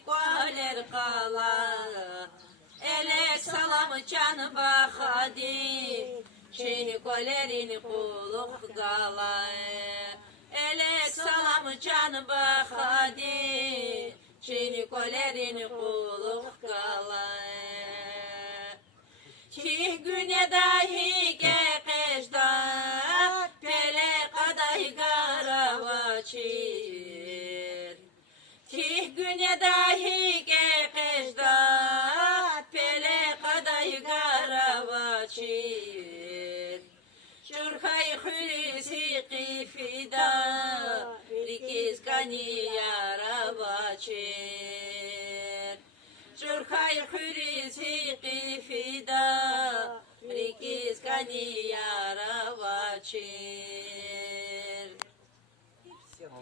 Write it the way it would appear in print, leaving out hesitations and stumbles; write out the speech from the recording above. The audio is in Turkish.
koler kala. Elek salamı canı bakadi. Çini kolerini kuluk kala. Elek salamı canı bakadi. Çini kolerini kuluk kala. Tih güne dahi gekeşda. Pele kadahi garavaçir. Tih güne dahi gekeşda. Pele kadahi garavaçir. Çurkay hülisi kifida. Rikiz kani yaravaçir. Çurkay hülisi kifida. Rikiz kani yaravaçir.